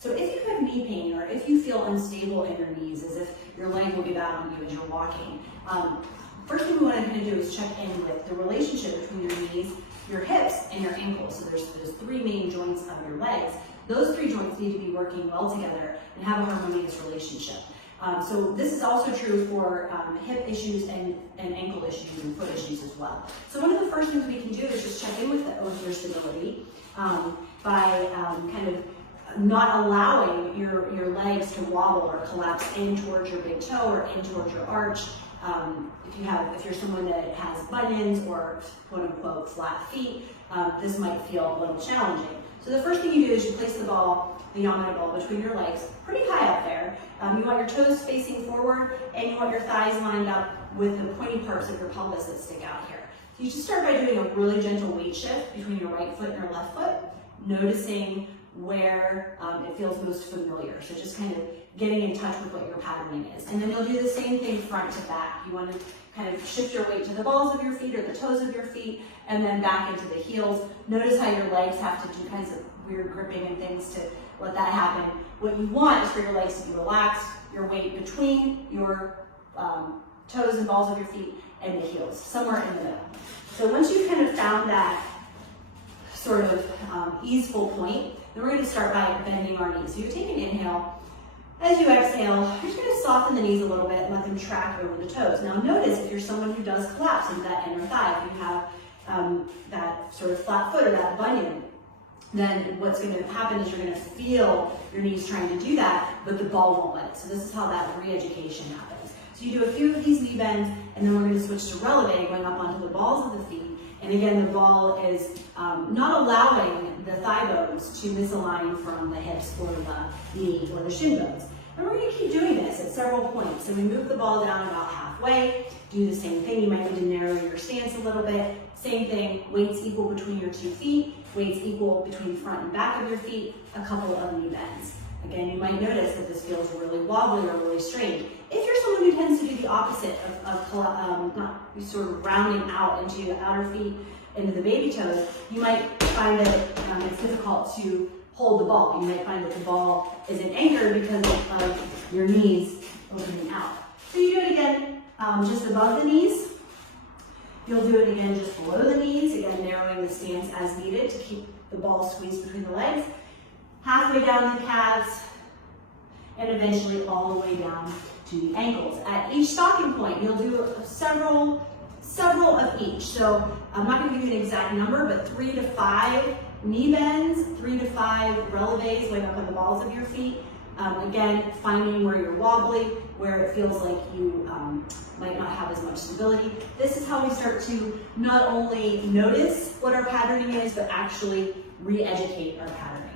So if you have knee pain or if you feel unstable in your knees, as if your leg will give out on you as you're walking, first thing we want to do is check in with the relationship between your knees, your hips, and your ankles. So there's three main joints of your legs. Those three joints need to be working well together and have a harmonious relationship. So this is also true for hip issues and ankle issues and foot issues as well. So one of the first things we can do is just check in with your stability by kind of not allowing your legs to wobble or collapse in towards your big toe or in towards your arch. If you're someone that has bunions or quote unquote flat feet, this might feel a little challenging. So the first thing you do is you place the Yamana ball between your legs, pretty high up there. You want your toes facing forward and you want your thighs lined up with the pointy parts of your pelvis that stick out here. So you just start by doing a really gentle weight shift between your right foot and your left foot, noticing where it feels most familiar. So just kind of getting in touch with what your patterning is. And then you'll do the same thing front to back. You want to kind of shift your weight to the balls of your feet or the toes of your feet, and then back into the heels. Notice how your legs have to do kinds of weird gripping and things to let that happen. What you want is for your legs to be relaxed, your weight between your toes and balls of your feet and the heels, somewhere in the middle. So once you've kind of found that sort of easeful point, then we're going to start by bending our knees. So you take an inhale. As you exhale, you're just going to soften the knees a little bit and let them track over the toes. Now notice if you're someone who does collapse into that inner thigh, if you have that sort of flat foot or that bunion, then what's going to happen is you're going to feel your knees trying to do that, but the ball won't let it. So this is how that re-education happens. So you do a few of these knee bends, and then we're going to switch to releve, going up onto the balls of the feet. And again, the ball is not allowing the thigh bones to misalign from the hips or the knee or the shin bones. And we're going to keep doing this at several points. So we move the ball down about halfway, do the same thing. You might need to narrow your stance a little bit. Same thing, weights equal between your 2 feet, weights equal between front and back of your feet, a couple of knee bends. Again, you might notice that this feels really wobbly or really strange. If you're someone who tends to do the opposite of not sort of rounding out into the outer feet, into the baby toes, you might find that it's difficult to hold the ball. You might find that the ball isn't anchored because of your knees opening out. So you do it again just above the knees. You'll do it again just below the knees, again narrowing the stance as needed to keep the ball squeezed between the legs. Halfway down the calves, and eventually all the way down to the ankles. At each stocking point, you'll do several of each. So I'm not going to give you an exact number, but 3 to 5 knee bends, 3 to 5 releves going up on the balls of your feet. Again, finding where you're wobbly, where it feels like you might not have as much stability. This is how we start to not only notice what our patterning is, but actually re-educate our patterning.